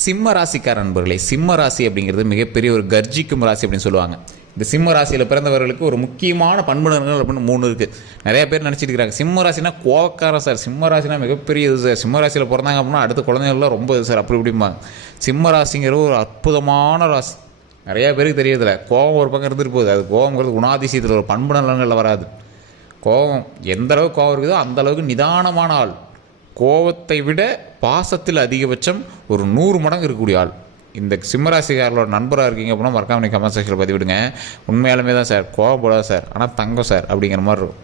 சிம்ம ராசிக்கார நண்பர்களே, சிம்ம ராசி அப்படிங்கிறது மிகப்பெரிய ஒரு கர்ஜிக்கும் ராசி அப்படின்னு சொல்லுவாங்க. இந்த சிம்ம ராசியில் பிறந்தவர்களுக்கு ஒரு முக்கியமான பண்புணர்கள் அப்படின்னு 3 இருக்குது. நிறைய பேர் நினச்சிட்டு இருக்கிறாங்க சிம்ம ராசினா கோவக்காரன் சார், சிம்ம ராசினா மிகப்பெரிய இது சார், சிம்ம ராசியில் பிறந்தாங்க அப்படின்னா அடுத்த குழந்தைகள்லாம் ரொம்ப இது சார் அப்படி இப்படிம்பாங்க. சிம்ம ராசிங்கிற ஒரு அற்புதமான ராசி நிறையா பேருக்கு தெரியறதில்ல. கோவம் ஒரு பக்கம் இருந்துட்டு போகுது, அது கோவங்கிறது குணாதிசயத்தில் ஒரு பண்பு நலன்களில் வராது. கோவம் எந்த அளவுக்கு கோவம் இருக்குதோ அந்த அளவுக்கு நிதானமான ஆள், கோவத்தை விட பாசத்தில் அதிகபட்சம் ஒரு 100 மடங்கு இருக்கக்கூடிய ஆள். இந்த சிம்மராசிக்காரர்களோட நண்பராக இருக்கீங்க அப்படின்னா மறக்காம நீங்கள் கமெண்ட் செக்ஷனில் பதிவிடுங்க. உண்மையாலுமே தான் சார், கோவப்படாது சார், ஆனால் தங்கம் சார் அப்படிங்கிற மாதிரி இருக்கும்.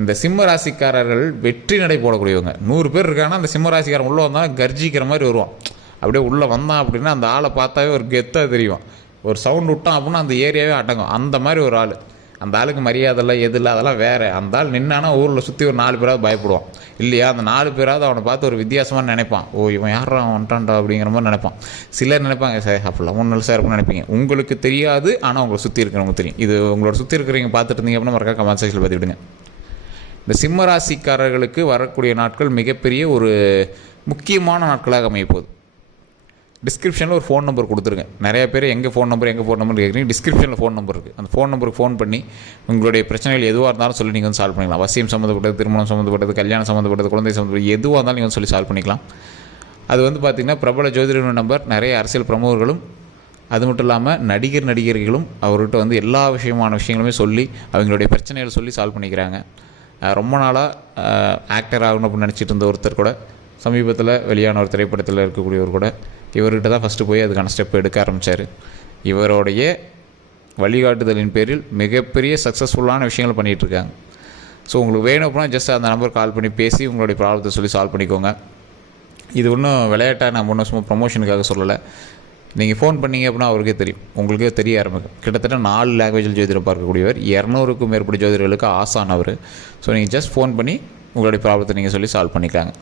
இந்த சிம்ம ராசிக்காரர்கள் வெற்றி நடை போடக்கூடியவங்க. 100 பேர் இருக்காங்கன்னா அந்த சிம்ம ராசிக்காரன் உள்ளே வந்தால் கர்ஜிக்கிற மாதிரி வருவான். அப்படியே உள்ளே வந்தான் அப்படின்னா அந்த ஆளை பார்த்தாவே ஒரு கெத்தாக தெரியும். ஒரு சவுண்ட் விட்டான் அப்படின்னா அந்த ஏரியாவே அடங்கும். அந்த மாதிரி ஒரு ஆள். அந்த ஆளுக்கு மரியாதை இல்லை, எது இல்லை, அதெல்லாம் வேறு. அந்த ஆள் நின்னானா ஊரில் சுற்றி ஒரு 4 பேராவது பயப்படுவான் இல்லையா? அந்த 4 பேராவது அவனை பார்த்து ஒரு வித்தியாசமாக நினைப்பான். ஓ, இவன் யாரா வந்துட்டான்டா அப்படிங்கிற மாதிரி நினைப்பான். சிலர் நினைப்பாங்க சார் அப்படிலாம் ஒன்றும் இல்லை சார் அப்படின்னு நினைப்பீங்க. உங்களுக்கு தெரியாது, ஆனால் உங்களை சுற்றி இருக்கிறவங்க தெரியும். இது உங்களோட சுற்றி இருக்கிறவங்க பார்த்துட்டு இருந்தீங்க அப்படின்னா மறக்காம கமெண்ட் செக்ஷனில் பார்த்துக்கிடுங்க. இந்த சிம்ம ராசிக்காரர்களுக்கு வரக்கூடிய நாட்கள் மிகப்பெரிய ஒரு முக்கியமான நாட்களாக அமைய போகுது. டிஸ்கிரிப்ஷனில் ஒரு ஃபோன் நம்பர் கொடுத்துருங்க. நிறைய பேர் எங்கள் ஃபோன் நம்பர் கேட்குறீங்க. டிஸ்கிரிப்ஷனில் ஃபோன் நம்பர் இருக்குது. அந்த ஃபோன் நம்பருக்கு ஃபோன் பண்ணி உங்களுடைய பிரச்சனைகள் எதுவாக இருந்தாலும் சொல்லி நீங்கள் வந்து சால்வ் பண்ணிக்கலாம். வசியம் சம்மந்தப்பட்டது, திருமணம் சம்மந்தப்பட்டது, கல்யாணம் சம்மந்தப்பட்டது, குழந்தை சம்மந்தப்பட்டது, எதுவாக இருந்தாலும் நீங்கள் சொல்லி சால்வ் பண்ணிக்கலாம். அது வந்து பார்த்திங்கன்னா பிரபல ஜோதிடர் நம்பர். நிறைய அரசியல் பிரமுகர்களும் அது மட்டும் இல்லாமல் நடிகர்களும் அவர்கிட்ட வந்து எல்லா விஷயங்களுமே சொல்லி அவங்களுடைய பிரச்சனைகள் சொல்லி சால்வ் பண்ணிக்கிறாங்க. ரொம்ப நாளாக ஆக்டர் ஆகணும் அப்படின்னு நினச்சிட்டு இருந்த ஒருத்தர் கூட சமீபத்தில் வெளியான ஒரு திரைப்படத்தில் இருக்கக்கூடியவர் கூட இவர்கிட்ட தான் ஃபஸ்ட்டு போய் அதுக்கான ஸ்டெப் எடுக்க ஆரம்பித்தார். இவருடைய வழிகாட்டுதலின் பேரில் மிகப்பெரிய சக்ஸஸ்ஃபுல்லான விஷயங்கள் பண்ணிகிட்ருக்காங்க. ஸோ உங்களுக்கு வேணும் அப்படின்னா ஜஸ்ட் அந்த நம்பர் கால் பண்ணி பேசி உங்களுடைய ப்ராப்ளத்தை சொல்லி சால்வ் பண்ணிக்கோங்க. இது ஒன்றும் விளையாட்டாக நான் ஒன்றும் சும்மா ப்ரமோஷனுக்காக சொல்லலை. நீங்கள் ஃபோன் பண்ணிங்க அப்படின்னா அவருக்கே தெரியும், உங்களுக்கே தெரிய ஆரம்பிக்கும். கிட்டத்தட்ட 4 லாங்குவேஜில் ஜோதிடம் பார்க்கக்கூடியவர், 200க்கும் மேற்பட்ட ஜோதிடர்களுக்கு ஆசானவர். ஸோ நீங்கள் ஜஸ்ட் ஃபோன் பண்ணி உங்களுடைய ப்ராப்ளத்தை நீங்கள் சொல்லி சால்வ் பண்ணிக்கலாங்க.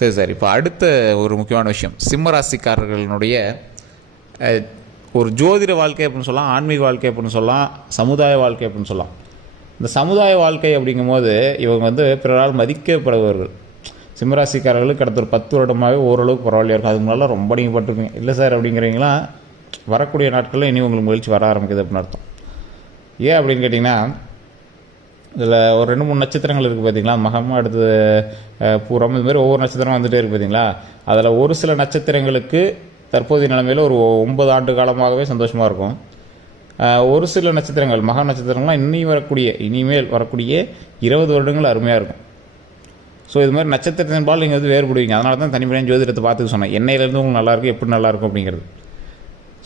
சரி சார், இப்போ அடுத்த ஒரு முக்கியமான விஷயம், சிம்மராசிக்காரர்களுடைய ஒரு ஜோதிட வாழ்க்கை அப்படின்னு சொல்லலாம், ஆன்மீக வாழ்க்கை அப்படின்னு சொல்லலாம், சமுதாய வாழ்க்கை அப்படின்னு சொல்லலாம். இந்த சமுதாய வாழ்க்கை அப்படிங்கும்போது இவங்க வந்து பிறரால் மதிக்கப்படுபவர்கள். சிம்மராசிக்காரர்களுக்கு கடத்த ஒரு 10 வருடமாகவே ஓரளவுக்கு பரவாயில்லையா இருக்கும். அதுக்கு முன்னால ரொம்ப நீங்கள் பட்டிருப்பீங்க. இல்லை சார் அப்படிங்கிறீங்களா, வரக்கூடிய நாட்களில் இனி உங்களுக்கு முயற்சி வர ஆரம்பிக்குது அப்படின்னு அர்த்தம். ஏன் அப்படின்னு கேட்டிங்கன்னா, இதில் ஒரு 2-3 நட்சத்திரங்கள் இருக்குது பார்த்தீங்களா, மகம், அடுத்து பூரம், இது மாதிரி ஒவ்வொரு நட்சத்திரம் வந்துகிட்டே இருக்குது பார்த்தீங்களா. அதில் ஒரு சில நட்சத்திரங்களுக்கு தற்போதைய நிலைமையில் ஒரு 9 ஆண்டு காலமாகவே சந்தோஷமாக இருக்கும். ஒரு சில நட்சத்திரங்கள், மகா நட்சத்திரங்கள்லாம் இனிமேல் வரக்கூடிய 20 வருடங்கள் அருமையாக இருக்கும். ஸோ இது மாதிரி நட்சத்திரத்தின்பால் நீங்கள் வந்து வேறுபடுவீங்க. அதனால தான் தனிப்படையான ஜோதிடத்தை பார்த்துக்க சொன்னேன். என்னையிலேருந்து உங்களுக்கு நல்லாயிருக்கும், எப்படி நல்லாயிருக்கும் அப்படிங்கிறது.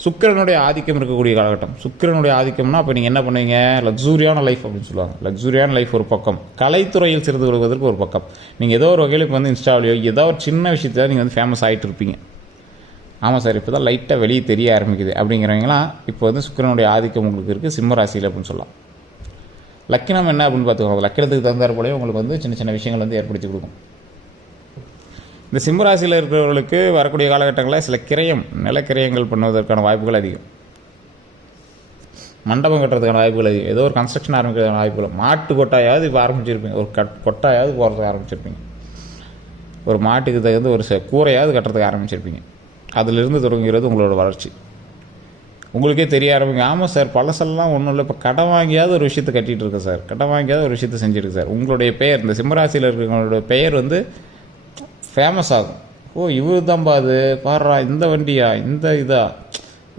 சுக்கிரனுடைய ஆதிக்கம் இருக்கக்கூடிய காலகட்டம். சுக்கிரனுடைய ஆதிக்கம்னா அப்போ நீங்கள் என்ன பண்ணுவீங்க, லக்ஸூரியான லைஃப் அப்படின்னு சொல்லுவாங்க. லக்ஸூரியான லைஃப் ஒரு பக்கம், கலைத்துறையில் சிறிது கொள்வதற்கு ஒரு பக்கம். நீங்கள் ஏதோ ஒரு வகையில் இப்போ வந்து இன்ஸ்டாவிலையோ ஏதோ ஒரு சின்ன விஷயத்தில் நீங்கள் வந்து ஃபேமஸ் ஆகிட்டு இருப்பீங்க. ஆமாம் சார், இப்போ தான் லைட்டாக வெளியே தெரிய ஆரம்பிக்குது அப்படிங்கிறவங்களாம் இப்போ வந்து சுக்கிரனுடைய ஆதிக்கம் உங்களுக்கு இருக்குது சிம்ம ராசியில் அப்படின்னு சொல்லலாம். லக்கினம் என்ன அப்படின்னு பார்த்துக்கோங்க. லக்கினத்துக்கு தகுந்தாற் போலவே உங்களுக்கு வந்து சின்ன சின்ன விஷயங்கள் வந்து ஏற்படுத்தி கொடுக்கும். இந்த சிம்மராசியில் இருக்கிறவர்களுக்கு வரக்கூடிய காலகட்டங்களில் சில நிலக்கிரயங்கள் பண்ணுவதற்கான வாய்ப்புகள் அதிகம். மண்டபம் கட்டுறதுக்கான வாய்ப்புகள் அதிகம். ஏதோ ஒரு கன்ஸ்ட்ரக்ஷன் ஆரம்பிக்கிறதுக்கான வாய்ப்புகள். மாட்டு கொட்டாயாவது இப்போ ஆரம்பிச்சிருப்பீங்க, ஒரு கொட்டாயாவது போகிறதுக்கு ஆரம்பிச்சிருப்பீங்க. ஒரு மாட்டுக்கு தகுந்த ஒரு கூரையாவது கட்டுறதுக்கு ஆரம்பிச்சிருப்பீங்க. அதிலிருந்து தொடங்குகிறது உங்களோட வளர்ச்சி. உங்களுக்கே தெரிய ஆரம்பிங்க. ஆமாம் சார், பழசெல்லாம் ஒன்றும் இல்லை, இப்போ கடன் வாங்கியாவது ஒரு விஷயத்தை கட்டிகிட்டு இருக்கேன் சார், கடன் வாங்கியாவது ஒரு விஷயத்தை செஞ்சுருக்கு சார். உங்களுடைய பெயர், இந்த சிம்மராசியில் இருக்கிறவங்களோட பெயர் வந்து ஃபேமஸ் ஆகும். ஓ, இவர் தான்ப்பா அது, பாடுறா, இந்த வண்டியா, இந்த இதா,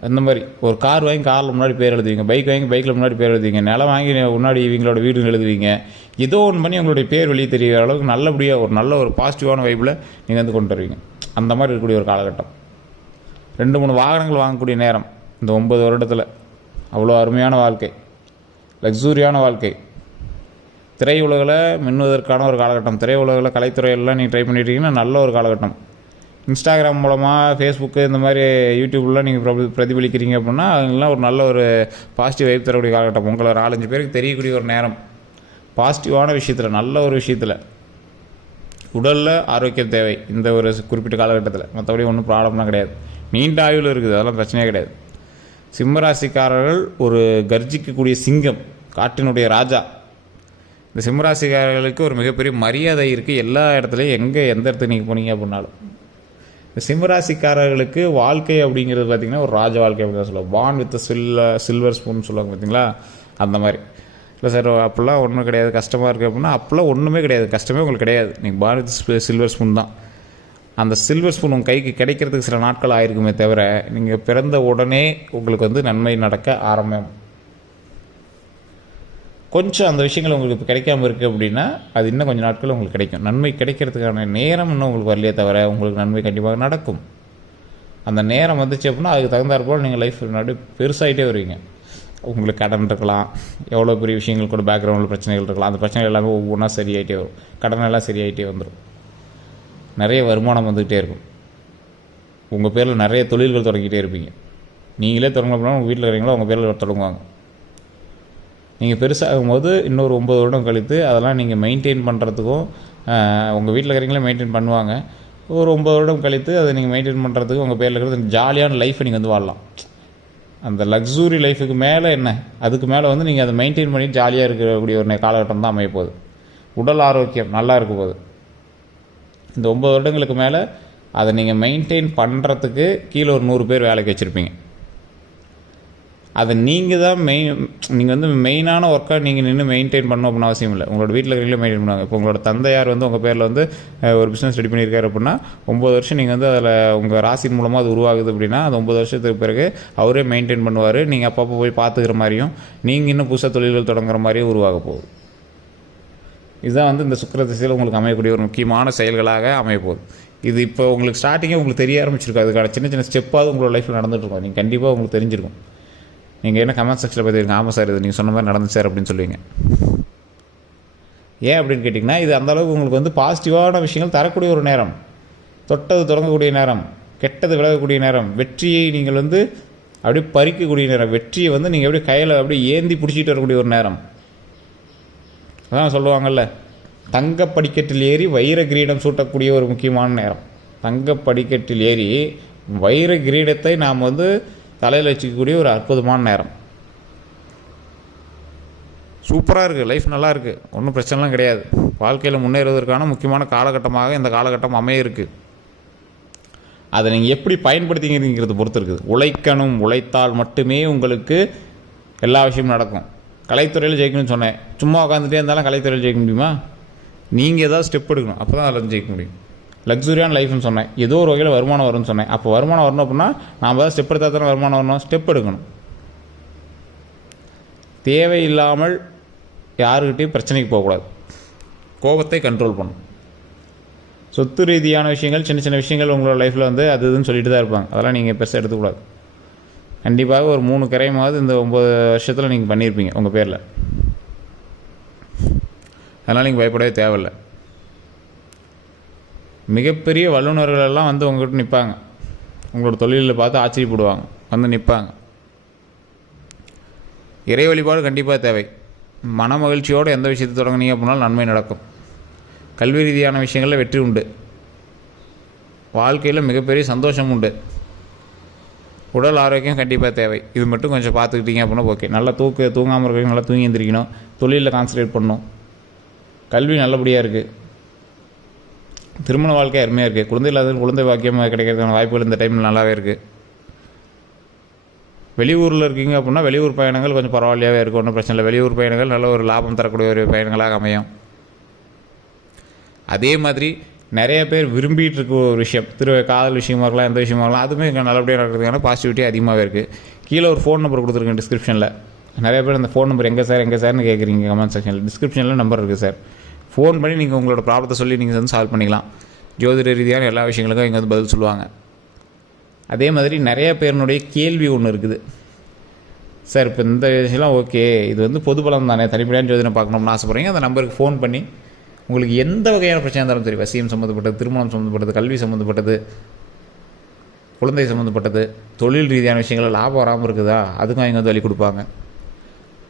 அந்த மாதிரி. ஒரு கார் வாங்கி காரில் முன்னாடி பேர் எழுதுவீங்க, பைக் வாங்கி பைக்கில் முன்னாடி பேர் எழுதுவீங்க, நிலம் வாங்கி முன்னாடி இவங்களோட வீடுன்னு எழுதுவீங்க. ஏதோ ஒன்று பண்ணி உங்களுடைய பேர் வெளியே தெரிகிற அளவுக்கு நல்லபடியாக ஒரு நல்ல ஒரு பாசிட்டிவான வைப்பில் நீங்கள் வந்து கொண்டு வருவீங்க. அந்த மாதிரி இருக்கக்கூடிய ஒரு காலகட்டம். 2-3 வாகனங்கள் வாங்கக்கூடிய நேரம் இந்த 9 வருடத்தில். அவ்வளோ அருமையான வாழ்க்கை, லக்ஸூரியான வாழ்க்கை. திரையுலகில் மின்னுவதற்கான ஒரு காலகட்டம். திரையுலகில் கலைத்துறையெல்லாம் நீங்கள் ட்ரை பண்ணிட்டீங்கன்னா நல்ல ஒரு காலகட்டம். இன்ஸ்டாகிராம் மூலமாக, ஃபேஸ்புக்கு, இந்த மாதிரி யூடியூப்லாம் நீங்கள் பிரதிபலிக்கிறீங்க அப்படின்னா அதெல்லாம் ஒரு நல்ல ஒரு பாசிட்டிவ் வைப் தரக்கூடிய காலகட்டம். உங்களை ஒரு 4-5 பேருக்கு தெரியக்கூடிய ஒரு நேரம். பாசிட்டிவான விஷயத்தில், நல்ல ஒரு விஷயத்தில். உடலில் ஆரோக்கியம் தேவை இந்த ஒரு குறிப்பிட்ட காலகட்டத்தில். மற்றபடி ஒன்றும் ப்ராப்ளம்லாம் கிடையாது. நீண்ட ஆயுள் இருக்குது, அதெல்லாம் பிரச்சனையே கிடையாது. சிம்மராசிக்காரர்கள் ஒரு கர்ஜிக்கக்கூடிய சிங்கம், காட்டினுடைய ராஜா. இந்த சிம்மராசிக்காரர்களுக்கு ஒரு மிகப்பெரிய மரியாதை இருக்குது எல்லா இடத்துலையும். எந்த இடத்துக்கு நீங்கள் போனீங்க அப்படின்னாலும் இந்த சிம்மராசிக்காரர்களுக்கு வாழ்க்கை அப்படிங்கிறது பார்த்திங்கன்னா ஒரு ராஜ வாழ்க்கை அப்படின்னு தான் சொல்லுவாங்க. பான் வித் சில்வர் ஸ்பூன் சொல்லுவாங்க பார்த்தீங்களா, அந்த மாதிரி. இல்லை சார் அப்போல்லாம் ஒன்றும் கிடையாது, கஷ்டமாக இருக்குது அப்படின்னா அப்போல்லாம் ஒன்றுமே கிடையாது, கஷ்டமே உங்களுக்கு கிடையாது. நீங்கள் பான் வித் சில்வர் ஸ்பூன் தான். அந்த சில்வர் ஸ்பூன் உங்கள் கைக்கு கிடைக்கிறதுக்கு சில நாட்கள் ஆயிருக்குமே தவிர நீங்கள் பிறந்த உடனே உங்களுக்கு வந்து நன்மை நடக்க ஆரம்பம். கொஞ்சம் அந்த விஷயங்கள் உங்களுக்கு இப்போ கிடைக்காம இருக்குது அப்படின்னா அது இன்னும் கொஞ்சம் நாட்கள் உங்களுக்கு கிடைக்கும். நன்மை கிடைக்கிறதுக்கான நேரம் இன்னும் உங்களுக்கு வரலையே தவிர உங்களுக்கு நன்மை கண்டிப்பாக நடக்கும். அந்த நேரம் வந்துச்சு அப்படின்னா அதுக்கு தகுந்தாற்போல் நீங்கள் லைஃப் முன்னாடி பெருசாகிட்டே வருவீங்க. உங்களுக்கு கடன் இருக்கலாம், எவ்வளோ பெரிய விஷயங்கள் கூட பேக்ரவுண்டில் பிரச்சனைகள் இருக்கலாம், அந்த பிரச்சனைகள் எல்லாமே ஒவ்வொன்றா சரியாகிட்டே வரும். கடனெல்லாம் சரியாகிட்டே வந்துடும். நிறைய வருமானம் வந்துக்கிட்டே இருக்கும். உங்கள் பேரில் நிறைய தொழில்கள் தொடங்கிட்டே இருப்பீங்க. நீங்களே தொடங்க போனால் உங்கள் வீட்டில் இருக்கிறீங்களோ உங்கள் பேரில் தொடங்குவாங்க. நீங்கள் பெருசாகும் போது இன்னொரு 9 வருடம் கழித்து அதெல்லாம் நீங்கள் மெயின்டைன் பண்ணுறதுக்கும் உங்கள் வீட்டில் இருக்கிறீங்களே மெயின்டைன் பண்ணுவாங்க. ஒரு 9 வருடம் கழித்து அதை நீங்கள் மெயின்டைன் பண்ணுறதுக்கு உங்கள் பேரில் இருக்கிறது ஜாலியான லைஃப்பை நீங்கள் வந்து வாழலாம். அந்த லக்ஸுரி லைஃபுக்கு மேலே என்ன, அதுக்கு மேலே வந்து நீங்கள் அதை மெயின்டைன் பண்ணி ஜாலியாக இருக்கக்கூடிய ஒரு காலகட்டம் தான் அமைய போகுது. உடல் ஆரோக்கியம் நல்லா இருக்க போகுது. இந்த 9 வருடங்களுக்கு மேலே அதை நீங்கள் மெயின்டைன் பண்ணுறதுக்கு கீழே ஒரு 100 பேர் வேலைக்கு வச்சுருப்பீங்க. அதை நீங்கள் தான் நீங்கள் வந்து மெயினான ஒர்க்காக நீங்கள் நின்று மெயின்டைன் பண்ணணும் அப்படின்னு அவசியம் இல்லை. உங்களோட வீட்டில் இருக்கிறீங்களே மெயின்டைன் பண்ணுவாங்க. இப்போ உங்களோட தந்தையார் வந்து உங்கள் பேரில் வந்து ஒரு பிஸ்னஸ் ரெடி பண்ணியிருக்காரு அப்படின்னா 9 வருஷம் நீங்கள் வந்து அதில் உங்கள் ராசியின் மூலமாக அது உருவாகுது அப்படின்னா அது 9 வருஷத்துக்கு பிறகு அவரே மெயின்டைன் பண்ணுவார். நீங்கள் அப்பப்போ போய் பார்த்துக்கிற மாதிரியும் நீங்கள் இன்னும் புதுசாக தொழில்கள் தொடங்குற மாதிரியும் உருவாக போகுது. இதுதான் வந்து இந்த சுக்கிர திசையில் உங்களுக்கு அமையக்கூடிய ஒரு முக்கியமான செயல்களாக அமையப்போகுது. இது இப்போ உங்களுக்கு ஸ்டார்டிங்கே உங்களுக்கு தெரிய ஆரம்பிச்சிருக்கும். அதுக்கான சின்ன சின்ன ஸ்டெப்பாவது உங்களோட லைஃப்பில் நடந்துகிட்ருக்கோம். நீங்கள் கண்டிப்பாக உங்களுக்கு தெரிஞ்சிருக்கும். நீங்கள் என்ன கமெண்ட் செக்ஷனில் பார்த்துருக்கீங்க, ஆமாம் சார் இது நீங்கள் சொன்ன மாதிரி நடந்து சார் அப்படின்னு சொல்லுவீங்க. ஏன் அப்படின்னு கேட்டிங்கன்னா இது அந்தளவுக்கு உங்களுக்கு வந்து பாசிட்டிவான விஷயங்கள் தரக்கூடிய ஒரு நேரம், தொட்டது தொடங்கக்கூடிய நேரம், கெட்டது விலகக்கூடிய நேரம், வெற்றியை நீங்கள் வந்து அப்படியே பறிக்கக்கூடிய நேரம், வெற்றியை வந்து நீங்கள் அப்படியே கையில் அப்படியே ஏந்தி பிடிச்சிட்டு வரக்கூடிய ஒரு நேரம். அதான் சொல்லுவாங்கள்ல, தங்க படிக்கட்டில் ஏறி வைர கிரீடம் சூட்டக்கூடிய ஒரு முக்கியமான நேரம். தங்க படிக்கட்டில் ஏறி வைர கிரீடத்தை நாம் வந்து தலையில் வச்சுக்கக்கூடிய ஒரு அற்புதமான நேரம். சூப்பராக இருக்குது, லைஃப் நல்லா இருக்குது, ஒன்றும் பிரச்சனைலாம் கிடையாது. வாழ்க்கையில் முன்னேறுவதற்கான முக்கியமான காலகட்டமாக இந்த காலகட்டம் அமைய இருக்குது. அதை நீங்கள் எப்படி பயன்படுத்திங்கிறத பொறுத்து இருக்குது. உழைக்கணும், உழைத்தால் மட்டுமே உங்களுக்கு எல்லா விஷயமும் நடக்கும். கலைத்துறையில் ஜெயிக்கணும்னு சொன்னேன், சும்மா உட்காந்துட்டே இருந்தாலும் கலைத்துறையில் ஜெயிக்க முடியுமா? நீங்கள் ஏதாவது ஸ்டெப் எடுக்கணும், அப்போ தான் அதில் ஜெயிக்க முடியும். லக்ஸுரியான லைஃப்னு சொன்னேன், ஏதோ ஒரு வகையில் வருமானம் வரும்னு சொன்னேன். அப்போ வருமானம் வரணும் அப்படின்னா நாம் ஏதாவது ஸ்டெப் எடுத்தால் தானே வருமானம் வரணும். ஸ்டெப் எடுக்கணும். தேவையில்லாமல் யாருக்கிட்டையும் பிரச்சனைக்கு போகக்கூடாது. கோபத்தை கண்ட்ரோல் பண்ணணும். சொத்து ரீதியான விஷயங்கள், சின்ன சின்ன விஷயங்கள் உங்களோட லைஃப்பில் வந்து அது இதுன்னு சொல்லிட்டு தான் இருப்பாங்க. அதெல்லாம் நீங்கள் பெருசாக எடுத்துக்கூடாது. கண்டிப்பாக ஒரு 3 கிரைமாவது இந்த 9 வருஷத்தில் நீங்கள் பண்ணியிருப்பீங்க உங்கள் பேரில். அதனால் நீங்கள் பயப்படவே தேவையில்லை. மிகப்பெரிய வல்லுநர்களெல்லாம் வந்து உங்கள்கிட்ட நிற்பாங்க. உங்களோட தொழிலில் பார்த்து ஆச்சரியப்படுவாங்க, வந்து நிற்பாங்க. இறை வழிபாடு கண்டிப்பாக தேவை. மன மகிழ்ச்சியோடு எந்த விஷயத்தை தொடங்கினீங்க அப்படின்னாலும் நன்மை நடக்கும். கல்வி ரீதியான விஷயங்களில் வெற்றி உண்டு. வாழ்க்கையில் மிகப்பெரிய சந்தோஷம் உண்டு. உடல் ஆரோக்கியம் கண்டிப்பாக தேவை. இது மட்டும் கொஞ்சம் பார்த்துக்கிட்டீங்க அப்படின்னா ஓகே. நல்லா தூங்காமல் இருக்கிறீங்க, நல்லா தூங்கி எழுந்திரிக்கணும், தொழிலில் கான்சன்ட்ரேட் பண்ணணும். கல்வி நல்லபடியாக இருக்குது. திருமண வாழ்க்கை அருமையாக இருக்குது. குழந்தை இல்லாத குழந்தை பாக்கியம் கிடைக்கிறதுக்கான வாய்ப்புகள் இந்த டைமில் நல்லாவே இருக்குது. வெளியூரில் இருக்கீங்க அப்படின்னா வெளியூர் பயணங்கள் கொஞ்சம் பரவாயில்லையாகவே இருக்கும், ஒன்றும் பிரச்சனை இல்லை. வெளியூர் பயணங்கள் நல்ல ஒரு லாபம் தரக்கூடிய ஒரு பயணங்களாக அமையும். அதே மாதிரி நிறைய பேர் விரும்பிகிட்டு இருக்க ஒரு விஷயம், காதல் விஷயமா இருக்கலாம், எந்த விஷயமா இருக்கலாம், அதுவுமே நல்லபடியாக நடக்கிறதுக்கான பாசிட்டிவிட்டி அதிகமாகவே இருக்குது. கீழே ஒரு ஃபோன் நம்பர் கொடுத்துருக்கேன் டிஸ்கிரிப்ஷனில். நிறைய பேர் அந்த ஃபோன் நம்பர் எங்கே சார்னு கேட்குறீங்க கமெண்ட் செக்ஷனில். டிஸ்கிரிப்ஷனில் நம்பர் இருக்குது சார். ஃபோன் பண்ணி நீங்கள் உங்களோட ப்ராப்ளத்தை சொல்லி நீங்கள் வந்து சால்வ் பண்ணிக்கலாம். ஜோதிட ரீதியான எல்லா விஷயங்களுக்கும் இங்கே வந்து பதில் சொல்லுவாங்க. அதே மாதிரி நிறைய பேருனுடைய கேள்வி ஒன்று இருக்குது. சார் இப்போ இந்த விஷயம்லாம் ஓகே, இது வந்து பொது பலம் தானே, தனிப்படையான ஜோதிடம் பார்க்கணும்னு ஆசைப்படுறீங்க, அந்த நம்பருக்கு ஃபோன் பண்ணி உங்களுக்கு எந்த வகையான பிரச்சனை இருந்தாலும் சரி, வசியம் சம்மந்தப்பட்டது, திருமணம் சம்மந்தப்பட்டது, கல்வி சம்மந்தப்பட்டது, குழந்தை சம்மந்தப்பட்டது, தொழில் ரீதியான விஷயங்கள் லாபம் வராமல் இருக்குதா அதுக்கும் அவங்க வந்து வழி கொடுப்பாங்க.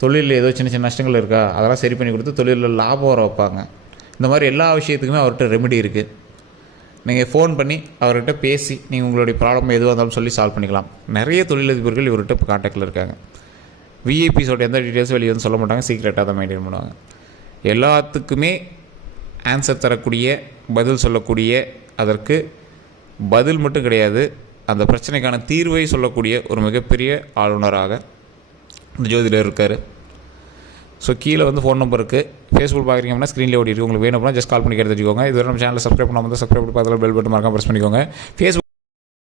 தொழிலில் ஏதோ சின்ன சின்ன நஷ்டங்கள் இருக்கா அதெல்லாம் சரி பண்ணி கொடுத்து தொழிலில் லாபம் வர வைப்பாங்க. இந்த மாதிரி எல்லா விஷயத்துக்குமே அவர்கிட்ட ரெமெடி இருக்குது. நீங்கள் ஃபோன் பண்ணி அவர்கிட்ட பேசி நீங்கள் உங்களுடைய ப்ராப்ளம் எதுவாக இருந்தாலும் சொல்லி சால்வ் பண்ணிக்கலாம். நிறைய தொழிலதிபர்கள் இவர்கிட்ட இப்போ கான்டாக்டில் இருக்காங்க. விஐபிஸோட எந்த டீட்டெயில்ஸும் வெளியே வந்து சொல்ல மாட்டாங்க, சீக்ரெட்டாக தான் மெயின்டைன் பண்ணுவாங்க. எல்லாத்துக்குமே ஆன்சர் தரக்கூடிய, பதில் சொல்லக்கூடிய, அதற்கு பதில் மட்டும் கிடையாது, அந்த பிரச்சனைக்கான தீர்வை சொல்லக்கூடிய ஒரு மிகப்பெரிய ஆளுநராக இந்த ஜோதிடர் இருக்கார். ஸோ கீழே வந்து ஃபோன் நம்பர் இருக்குது. ஃபேஸ்புக் பார்க்குறீங்க அப்படின்னா ஸ்க்ரீனில் ஓடி இருக்குது. உங்களுக்கு வேணும் அப்படின்னா ஜஸ்ட் கால் பண்ணி கேட்டு தெரிஞ்சுக்கோங்க. இதுவரை நம்ம சேனலில் சப்ஸ்கிரைப் பண்ணாமல் சப்ஸ்கிரைப் பண்ணி பார்த்தாலும் பெல் பட்டன் மறக்காம ப்ரெஸ் பண்ணிக்கோங்க. ஃபேஸ்புக்